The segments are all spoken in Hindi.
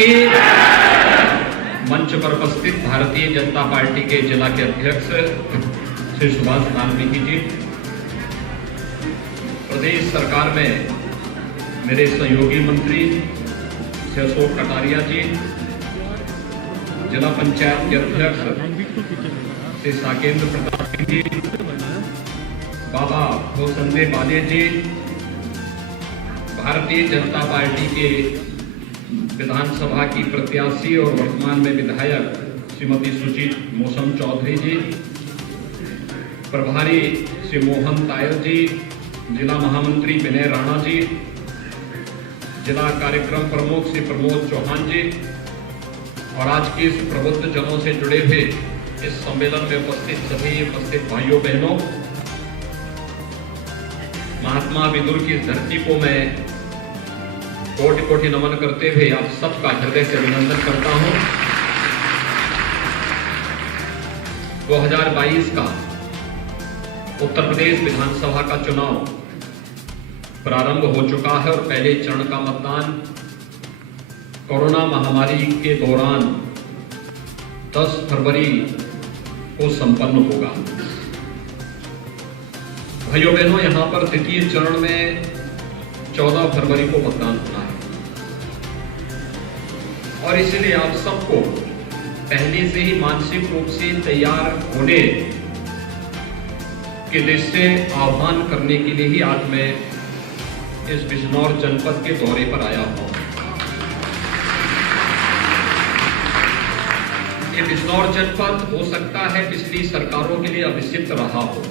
की। मंच पर उपस्थित भारतीय जनता पार्टी के जिला के अध्यक्ष श्री सुभाष वाल्मीकि जी, प्रदेश सरकार में मेरे सहयोगी मंत्री श्री अशोक कटारिया जी, जिला पंचायत के अध्यक्ष श्री साकेंद्र प्रताप सिंह जी, बाबा भोसंदे बाले जी, भारतीय जनता पार्टी के विधानसभा की प्रत्याशी और वर्तमान में विधायक श्रीमती सुचित मौसम चौधरी जी, प्रभारी श्री मोहन तायल जी, जिला महामंत्री विनय राणा जी, जिला कार्यक्रम प्रमुख श्री प्रमोद चौहान जी और आज के इस प्रबुद्ध जनों से जुड़े हुए इस सम्मेलन में उपस्थित भाइयों बहनों, महात्मा विदुर की इस धरती को मैं कोटि कोटि नमन करते हुए आप सबका हृदय से अभिनंदन करता हूं। 2022 का उत्तर प्रदेश विधानसभा का चुनाव प्रारंभ हो चुका है और पहले चरण का मतदान कोरोना महामारी के दौरान 10 फरवरी को संपन्न होगा। भाइयों बहनों, यहां पर द्वितीय चरण में 14 फरवरी को मतदान होना है और इसलिए आप सबको पहले से ही मानसिक रूप से तैयार होने के दृष्टि से आह्वान करने के लिए ही आज मैं इस बिजनौर जनपद के दौरे पर आया हूं। ये बिजनौर जनपद हो सकता है पिछली सरकारों के लिए अभिषिक्त रहा हो,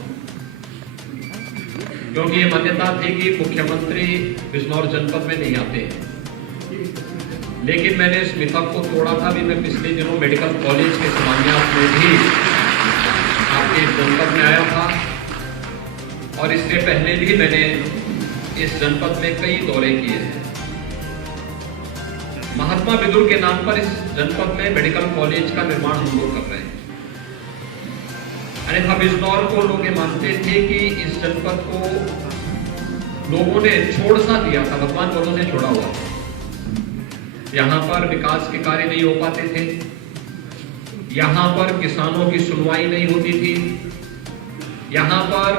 क्योंकि ये मान्यता थी कि मुख्यमंत्री बिजनौर जनपद में नहीं आते हैं। लेकिन मैंने इस मिथक को तोड़ा था भी। मैं पिछले दिनों मेडिकल कॉलेज के शिलान्यास में भी आपके जनपद में आया था और इससे पहले भी मैंने इस जनपद में कई दौरे किए हैं। महात्मा विदुर के नाम पर इस जनपद में मेडिकल कॉलेज का निर्माण हम लोग कर रहे हैं। अन्यथा बिजनौर को लोग ये मानते थे कि इस जनपद को लोगों ने छोड़ सा दिया था, भगवान बलों से छोड़ा हुआ था। यहां पर विकास के कार्य नहीं हो पाते थे, यहां पर किसानों की सुनवाई नहीं होती थी, यहां पर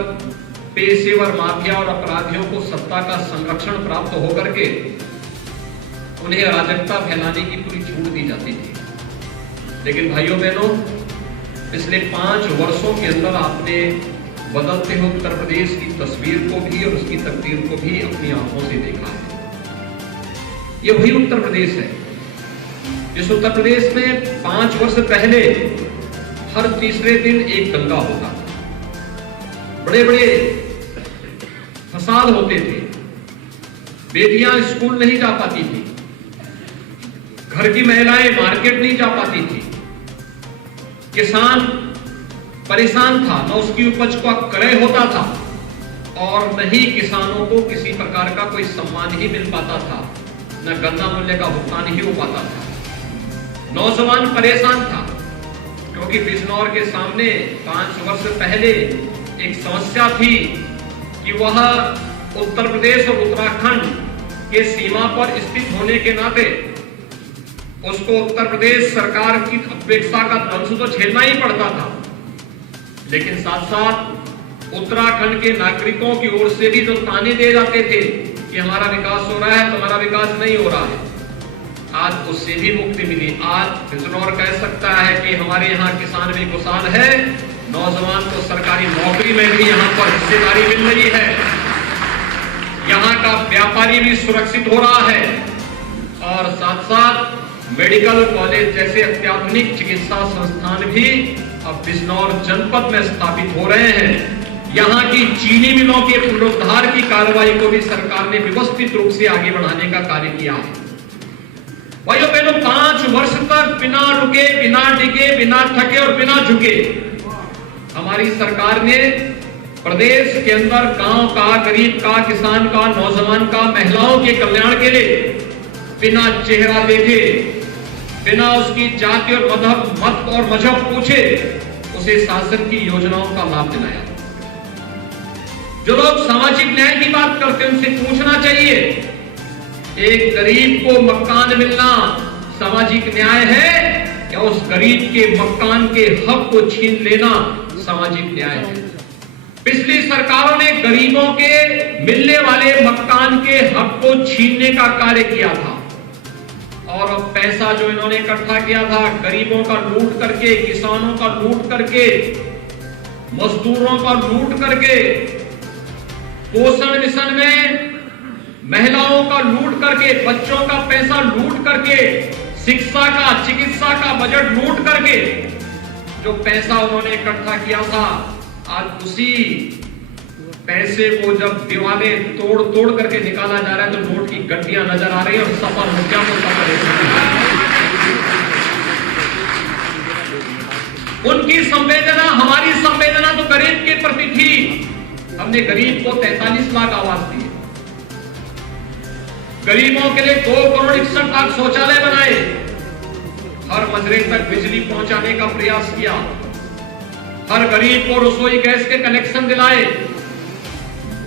पेशेवर माफिया और अपराधियों को सत्ता का संरक्षण प्राप्त होकर के उन्हें अराजकता फैलाने की पूरी छूट दी जाती थी। लेकिन भाइयों बहनों, पिछले 5 वर्षों के अंदर आपने बदलते हुए उत्तर प्रदेश की तस्वीर को भी और उसकी तकदीर को भी अपनी आंखों से देखा है। ये वही उत्तर प्रदेश है जिस उत्तर प्रदेश में 5 वर्ष पहले हर तीसरे दिन एक दंगा होता था, बड़े बड़े फसाद होते थे, बेटियां स्कूल नहीं जा पाती थी, घर की महिलाएं मार्केट नहीं जा पाती थी, किसान परेशान था, न उसकी उपज का क्रय होता था और न ही किसानों को किसी प्रकार का कोई सम्मान ही मिल पाता था, न गन्ना मूल्य का भुगतान ही हो पाता था। नौजवान परेशान था क्योंकि बिजनौर के सामने 5 वर्ष पहले एक समस्या थी कि वह उत्तर प्रदेश और उत्तराखंड के सीमा पर स्थित होने के नाते उसको उत्तर प्रदेश सरकार की अपेक्षा का दंश तो झेलना ही पड़ता था, लेकिन साथ साथ उत्तराखंड के नागरिकों की ओर से भी जो ताने दिए जाते थे कि हमारा विकास हो रहा है, तुम्हारा विकास नहीं हो रहा है, आज उससे भी मुक्ति मिली। आज बिजनौर कह सकता है कि हमारे यहाँ किसान भी खुशहाल है, नौजवान को सरकारी नौकरी में भी यहाँ पर हिस्सेदारी मिल रही है, यहाँ का व्यापारी भी सुरक्षित हो रहा है और साथ साथ मेडिकल कॉलेज जैसे अत्याधुनिक चिकित्सा संस्थान भी अब बिजनौर जनपद में स्थापित हो रहे हैं। यहाँ की चीनी मिलों के पुनरुद्धार की कार्रवाई को भी सरकार ने व्यवस्थित रूप से आगे बढ़ाने का कार्य किया है। भाइयों बहनों, 5 वर्ष तक बिना रुके, बिना डिगे, बिना थके और बिना झुके हमारी सरकार ने प्रदेश के अंदर गांव का, गरीब का, किसान का, नौजवान का, महिलाओं के कल्याण के लिए बिना चेहरा देखे, बिना उसकी जाति और मत और मजहब पूछे उसे शासन की योजनाओं का लाभ दिलाया। जो लोग सामाजिक न्याय की बात करते हैं उनसे पूछना चाहिए, एक गरीब को मकान मिलना सामाजिक न्याय है या उस गरीब के मकान के हक को छीन लेना सामाजिक न्याय है? पिछली सरकारों ने गरीबों के मिलने वाले मकान के हक को छीनने का कार्य किया था, और अब पैसा जो इन्होंने इकट्ठा किया था गरीबों का लूट करके, किसानों का लूट करके, मजदूरों का लूट करके, पोषण मिशन में महिलाओं का लूट करके, बच्चों का पैसा लूट करके, शिक्षा का, चिकित्सा का बजट लूट करके जो पैसा उन्होंने इकट्ठा किया था, आज उसी पैसे को जब दीवाने तोड़ तोड़ करके निकाला जा रहा है तो नोट की गड्डियां नजर आ रही है और सपा मुद्दा को उनकी संवेदना, हमारी संवेदना तो गरीब के प्रति थी। हमने गरीब को 43 लाख आवास दिए, गरीबों के लिए 2,61,00,000 शौचालय बनाए, हर मजरे तक बिजली पहुंचाने का प्रयास किया, हर गरीब को रसोई गैस के कनेक्शन दिलाए।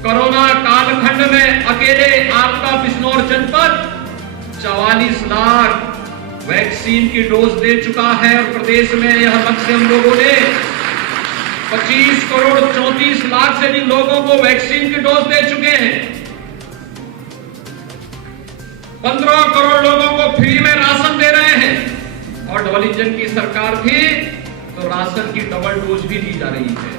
कोरोना कालखंड में अकेले आपका बिजनौर जनपद 44 लाख वैक्सीन की डोज दे चुका है और प्रदेश में यह लक्ष्य हम लोगों ने 25 करोड़ 34 लाख से भी लोगों को वैक्सीन की डोज दे चुके हैं। 15 करोड़ लोगों को फ्री में राशन दे रहे हैं, और डबल इंजन की सरकार थी तो राशन की डबल डोज भी दी जा रही है।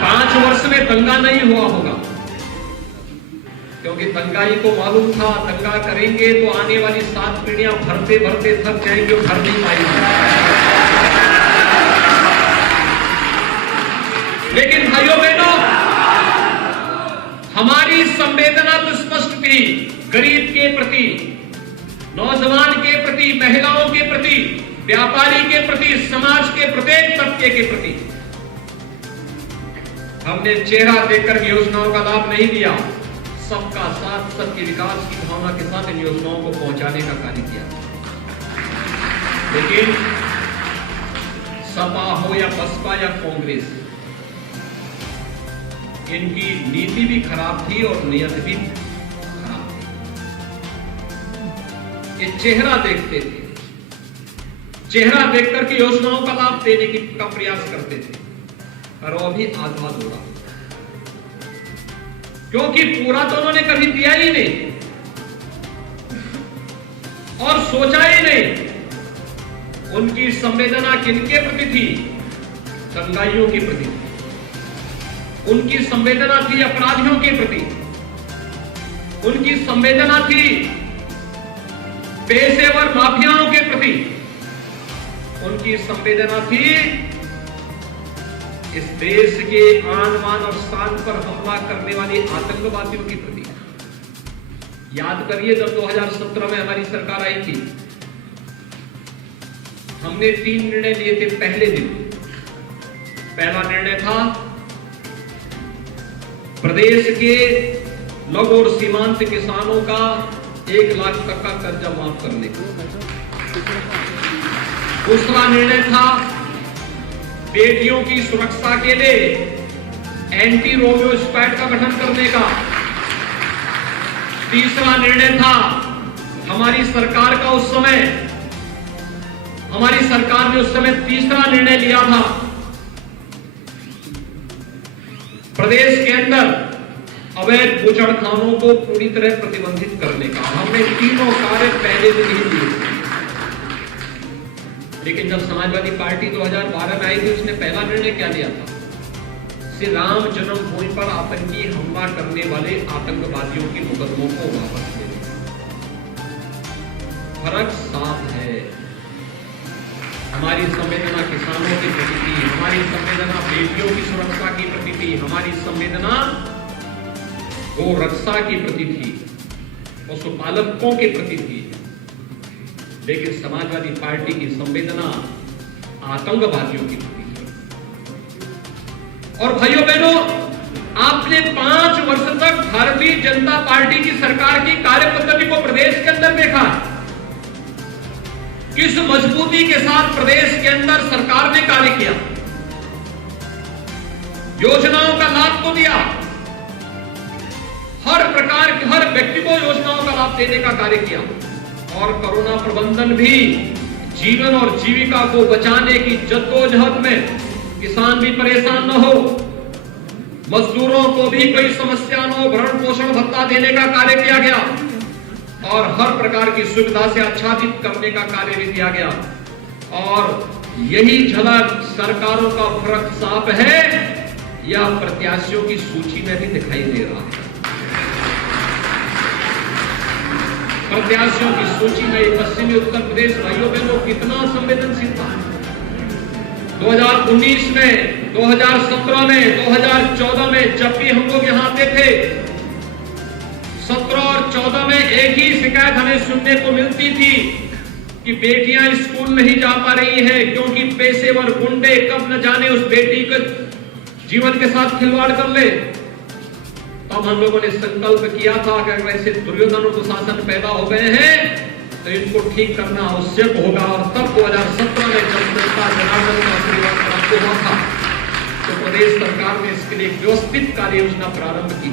पांच वर्ष में दंगा नहीं हुआ होगा, क्योंकि दंगाई को मालूम था दंगा करेंगे तो आने वाली 7 पीढ़ियां भरते भरते थक जाएंगे और भर नहीं पाएंगे। लेकिन भाइयों बहनों, हमारी संवेदना तो स्पष्ट थी, गरीब के प्रति, नौजवान के प्रति, महिलाओं के प्रति, व्यापारी के प्रति, समाज के प्रत्येक तबके के प्रति। हमने चेहरा देखकर योजनाओं का लाभ नहीं दिया, सबका साथ, सबके विकास की भावना के साथ इन योजनाओं को पहुंचाने का कार्य किया। लेकिन सपा हो या बसपा या कांग्रेस, इनकी नीति भी खराब थी और नियत भी खराब थी। ये चेहरा देखते थे, चेहरा देखकर के योजनाओं का लाभ देने का प्रयास करते थे, और वो भी आधा अधूरा, क्योंकि पूरा तो उन्होंने कभी दिया ही नहीं और सोचा ही नहीं। उनकी संवेदना किनके प्रति थी? दंगाइयों के प्रति थी। उनकी संवेदना थी अपराधियों के प्रति, उनकी संवेदना थी पेशेवर माफियाओं के प्रति, उनकी संवेदना थी इस देश के आन बान और शान पर हमला करने वाले आतंकवादियों के प्रति। याद करिए, जब 2017 में हमारी सरकार आई थी, हमने 3 निर्णय लिए थे पहले दिन। पहला निर्णय था प्रदेश के लघु और सीमांत किसानों का 1 लाख तक का कर्जा माफ करने का। दूसरा निर्णय था बेटियों की सुरक्षा के लिए एंटी रोमियो स्क्वाड का गठन करने का। तीसरा निर्णय था हमारी सरकार ने उस समय तीसरा निर्णय लिया था प्रदेश के अंदर अवैध बुचड़खानों को पूरी तरह प्रतिबंधित करने का। हमने तीनों कार्य पहले दिन ही किए। लेकिन जब समाजवादी पार्टी 2012 में आई थी, उसने पहला निर्णय क्या लिया था? श्री राम जन्मभूमि पर आतंकी हमला करने वाले आतंकवादियों के मुकदमों को वापस लेने। फर्क साफ है। हमारी संवेदना किसानों के प्रति थी, हमारी संवेदना बेटियों की सुरक्षा की प्रति थी, हमारी संवेदना गो रक्षा की प्रति थी, पशुपालकों के प्रति थी। लेकिन समाजवादी पार्टी की संवेदना आतंकवादियों की प्रति थी। और भाइयों बहनों, आपने 5 वर्ष तक भारतीय जनता पार्टी की सरकार की कार्य पद्धति को प्रदेश के अंदर देखा। किस मजबूती के साथ प्रदेश के अंदर सरकार ने कार्य किया, योजनाओं का लाभ तो दिया, प्रकार के हर व्यक्ति को योजनाओं का लाभ देने का कार्य किया और कोरोना प्रबंधन भी जीवन और जीविका को बचाने की जद्दोजहद में किसान भी परेशान न हो, मजदूरों को भी कोई समस्या न हो, भरण पोषण भत्ता देने का कार्य किया गया और हर प्रकार की सुविधा से आच्छादित करने का कार्य भी किया गया। और यही झलक सरकारों का फर्क साफ है, यह प्रत्याशियों की सूची में भी दिखाई दे रहा है। प्रत्याशियों की सूची में पश्चिमी उत्तर प्रदेश भाइयों बहनों कितना संवेदनशील था। 2019 में, 2017 में, 2014 में जब भी हम लोग यहां आते थे, 17 और 14 में एक ही शिकायत हमें सुनने को मिलती थी कि बेटियां स्कूल नहीं जा पा रही हैं क्योंकि पेशेवर गुंडे कब न जाने उस बेटी के जीवन के साथ खिलवाड़ कर ले। तब हम लोगों ने संकल्प किया था कि अगर ऐसे दुर्योधन दुशासन पैदा हो गए हैं तो इनको ठीक करना आवश्यक होगा। और तब 2017 में जब जनता जनार्दन का आशीर्वाद प्राप्त हुआ था तो प्रदेश सरकार ने इसके लिए एक व्यवस्थित कार्य योजना प्रारंभ की।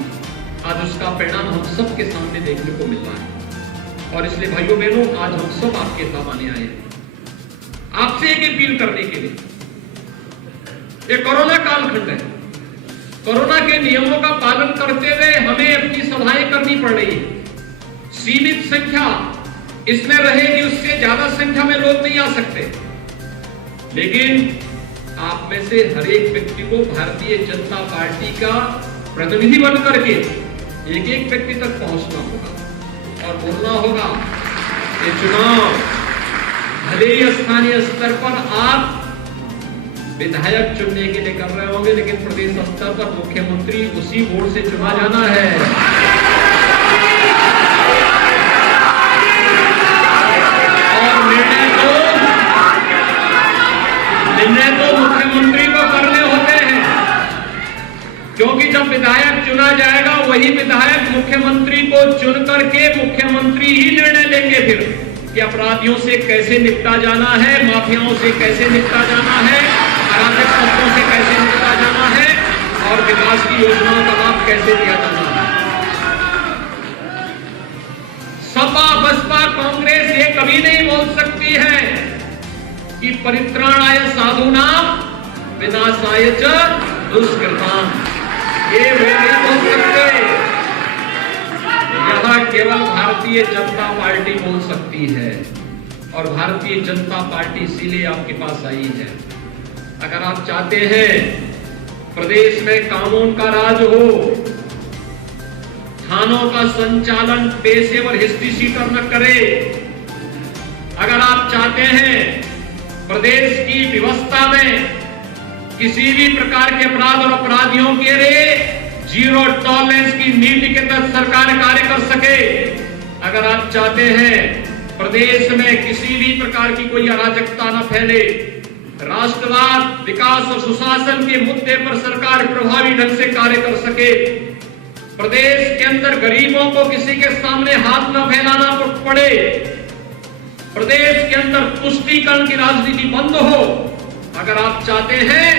आज उसका परिणाम हम सबके सामने देखने को मिल रहा है और इसलिए भाइयों बहनों आज हम सब आपके सामने आए हैं आपसे एक अपील करने के लिए। ये कोरोना कालखंड है, कोरोना के नियमों का पालन करते हुए हमें अपनी सभाएं करनी पड़ रही है। सीमित संख्या इसमें रहेगी, उससे ज्यादा संख्या में लोग नहीं आ सकते, लेकिन आप में से हर एक व्यक्ति को भारतीय जनता पार्टी का प्रतिनिधि बन करके एक एक व्यक्ति तक पहुंचना होगा और बोलना होगा। ये चुनाव भले ही स्थानीय स्तर पर आप विधायक चुनने के लिए कर रहे होंगे, लेकिन प्रदेश स्तर पर मुख्यमंत्री उसी वोट से चुना जाना है। और निर्णय तो मुख्यमंत्री को करने होते हैं, क्योंकि जब विधायक चुना जाएगा वही विधायक मुख्यमंत्री को चुन करके मुख्यमंत्री ही निर्णय लेंगे फिर कि अपराधियों से कैसे निपटा जाना है, माफियाओं से कैसे निपटा जाना है, अराजक तत्वों से कैसे निपटा जाना है और विकास की योजनाओं का लाभ कैसे दिया जाना है। सपा बसपा कांग्रेस ये कभी नहीं बोल सकती है कि परित्राणाय साधूनां विनाशाय च दुष्कृतां, ये वे नहीं बोल सकते। यह केवल भारतीय जनता पार्टी बोल सकती है और भारतीय जनता पार्टी इसीलिए आपके पास आई है। अगर आप चाहते हैं प्रदेश में कानून का राज हो, थानों का संचालन पेशेवर हिस्ट्री शीटर न करे, अगर आप चाहते हैं प्रदेश की व्यवस्था में किसी भी प्रकार के अपराध और अपराधियों के लिए जीरो टॉलरेंस की नीति के तहत सरकार कार्य कर सके, अगर आप चाहते हैं प्रदेश में किसी भी प्रकार की कोई अराजकता न फैले, राष्ट्रवाद विकास और सुशासन के मुद्दे पर सरकार प्रभावी ढंग से कार्य कर सके, प्रदेश के अंदर गरीबों को किसी के सामने हाथ न फैलाना पड़े, प्रदेश के अंदर तुष्टीकरण की राजनीति बंद हो, अगर आप चाहते हैं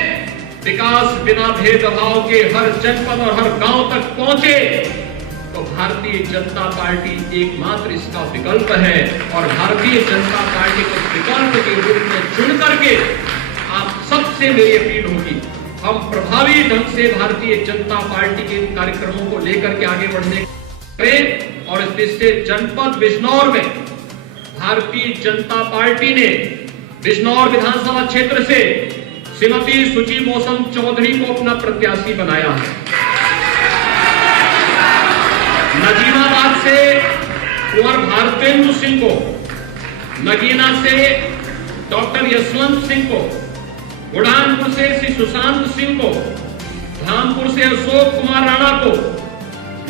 विकास बिना भेदभाव के हर जनपद और हर गांव तक पहुंचे, तो भारतीय जनता पार्टी एकमात्र इसका विकल्प है। और भारतीय जनता पार्टी को विकल्प के रूप में चुन करके आप सबसे मेरी अपील होगी, हम प्रभावी ढंग से भारतीय जनता पार्टी के कार्यक्रमों को लेकर के आगे बढ़ने करें। और इससे जनपद बिजनौर में भारतीय जनता पार्टी ने बिजनौर विधानसभा क्षेत्र से श्रीमती सुची मौसम चौधरी को अपना प्रत्याशी बनाया है। नजीमाबाद से कुंवर भारतेंदु सिंह को, नगीना से डॉक्टर यशवंत सिंह को, बुढ़ानपुर से श्री सुशांत सिंह को, धामपुर से अशोक कुमार राणा को,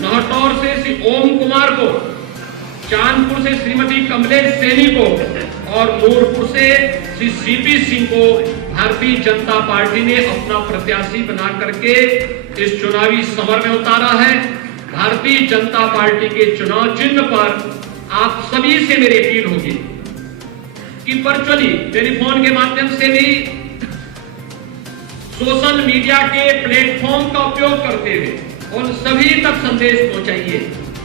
नहटौर से श्री ओम कुमार को, चांदपुर से श्रीमती कमलेश सैनी को और नूरपुर से श्री सीपी सिंह को भारतीय जनता पार्टी ने अपना प्रत्याशी बना करके इस चुनावी समर में उतारा है। भारतीय जनता पार्टी के चुनाव चिन्ह पर आप सभी से मेरी अपील होगी कि वर्चुअली टेलीफोन के माध्यम से भी सोशल मीडिया के प्लेटफॉर्म का उपयोग करते हुए उन सभी तक संदेश पहुंचाइए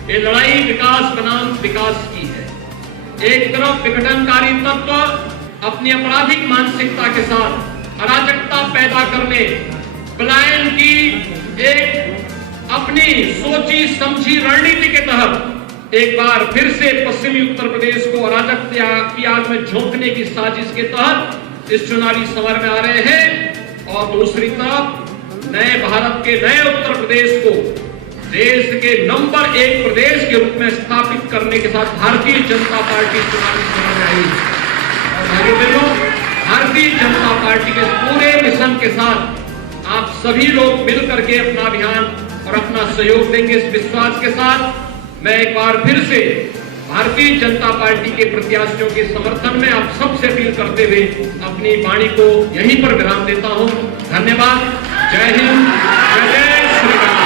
ये लड़ाई विकास बनाम विकास की है। एक तरफ विघटनकारी तत्व अपनी आपराधिक मानसिकता के साथ अराजकता पैदा करने, पलायन की एक अपनी सोची समझी रणनीति के तहत एक बार फिर से पश्चिमी उत्तर प्रदेश को अराजकता की आग में झोंकने की साजिश के तहत इस चुनावी समर में आ रहे हैं। और दूसरी तरफ नए भारत के नए उत्तर प्रदेश को देश के नंबर 1 प्रदेश के रूप में स्थापित करने के साथ भारतीय जनता पार्टी चुनावी समर में आई। और भाइयों बहनों, भारतीय जनता पार्टी के पूरे मिशन के साथ आप सभी लोग मिलकर के अपना अभियान और अपना सहयोग देंगे। इस विश्वास के साथ मैं एक बार फिर से भारतीय जनता पार्टी के प्रत्याशियों के समर्थन में आप सबसे अपील करते हुए अपनी वाणी को यहीं पर विराम देता हूं। धन्यवाद। जय हिंद, जय श्री राम।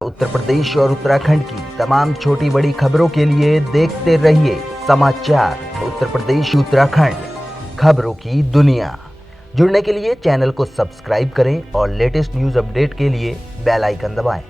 उत्तर प्रदेश और उत्तराखंड की तमाम छोटी बड़ी खबरों के लिए देखते रहिए समाचार उत्तर प्रदेश उत्तराखंड, खबरों की दुनिया। जुड़ने के लिए चैनल को सब्सक्राइब करें और लेटेस्ट न्यूज़ अपडेट के लिए बेल आइकन दबाएं।